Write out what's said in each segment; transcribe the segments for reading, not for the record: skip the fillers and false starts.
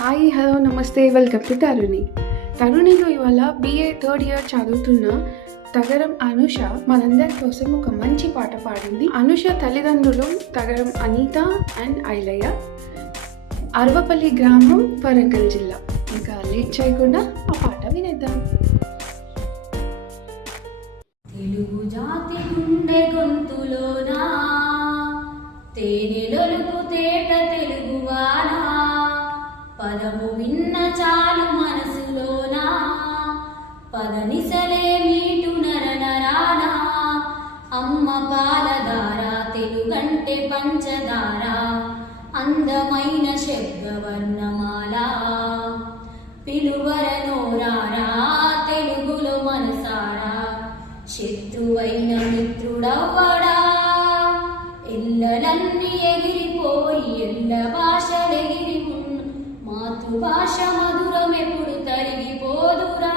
Hi, hello, నమస్తే, welcome to తరుణి. తరుణిలో ఇవాళ BA third year చదువుతున్న తగరం అనుష మనందరి కోసం ఒక మంచి పాట పాడింది. అనుష తల్లిదండ్రులు తగరం అనిత అండ్ ఐలయ్య, అరవపల్లి గ్రామం, వరంగల్ జిల్లా. ఇంకా లేట్ చేయకుండా ఆ పాట వినేద్దాం. తెలుగు జాతి గుండె గొంతులోనా తేనెలొలుకు తేట తెలుగువానా, పదము విన్న చాలు మనసులోనా, పదనిసలే మీటు నరనరానా, అమ్మ పాలధార తెలుగంటే పంచదార, అందమైన శబ్దవర్ణమాల, పిలువరనోరారా తెలుగులో మనసారా, శత్రువైన మిత్రుడవ్వడా, ఎల్లలన్నీ ఎగిరిపోయి ఎల్ల భాషలెగిరి మాతృభాష మధురమెప్పుడు తరిగిపోదురా,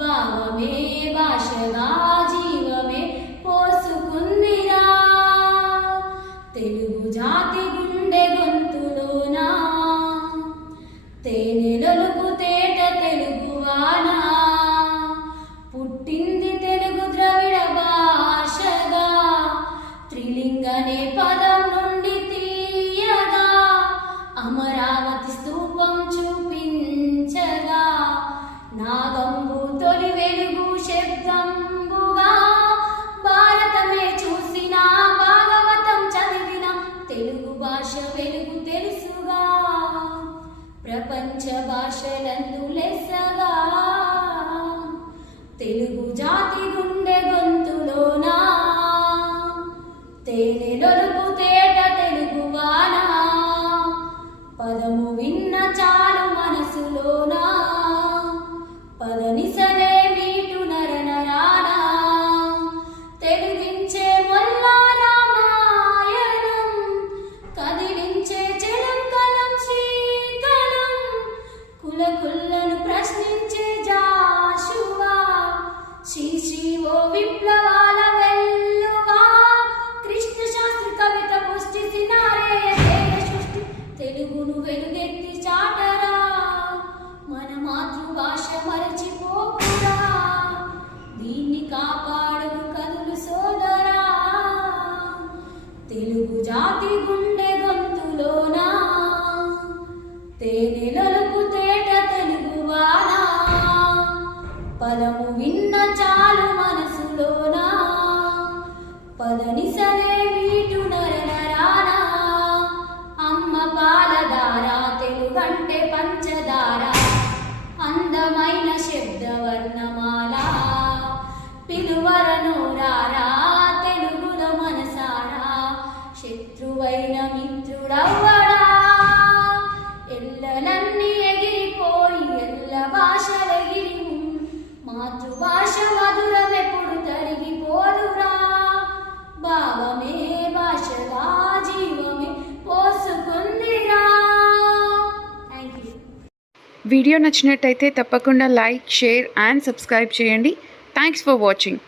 భావమే భాషగా జీవమే పోసుకుందిరా, తెలుగు జాతి గుండె గొంతులోనా తేనెలొలుకు తేట తెలుగువానా, పుట్టింది తెలుగు ద్రవిడ భాషగా, త్రిలింగనే పదం నుండి తీయగా, అమరావతి స్తూపం చూపించగా, నాగంబు తొలి వెలుగు శబ్దంబుగా, భారతమే చూసిన భాగవతం చదివిన తెలుగు భాష వెలుగు తెలుసుగా, ప్రపంచ భాషలందు లెస్సగా, తెలుగు జాతి గుండె గొంతులోనా తేనెలొలుకు తేట తెలుగువానా, పదము విన్న చాలు మనసులోనా, పదనిసలే మీటు నరనరానా, తెలుగించే మొల్ల రామాయణం, కదిలించే చెలంకలం శ్రీకలం, కులకులను ప్రశ్నించే జాషువా, శ్రీ ఓ విప్లవాల వెల్లువా, కృష్ణ శాస్త్రి కవిత పుష్టి సినారేయ సృష్టి, తెలుగును వెలుగెత్తి చాటరా, మన మాతృభాష మరచిపోకురా, దీన్ని కాపాడు కదులు సోదరా, తెలుగు జాతి గుండె గొంతులోనా తేనెలొలుకు తేట తెలుగువానా, పదము విన్న చాలు మనసులోనా, పదనిసలే మీటు నరనరానా, అమ్మ పాలధార తెలుగంటే పంచదార, అందమైన శబ్దవర్ణమాల, పిలువరనోరారా తెలుగులో మనసారా, శత్రువైన మిత్రుడవ్వడా, ఎల్లలన్నీ ఎగిరిపోయి ఎల్ల భాషలెగిరి మాతృభాష మధురమెప్పుడు తరిగిపోదురా, భావమే భాషగా జీవమే పోసుకుందిరా. Thank you. వీడియో నచ్చినట్టయితే తప్పకుండా లైక్, షేర్ అండ్ సబ్స్క్రైబ్ చేయండి. Thanks for watching.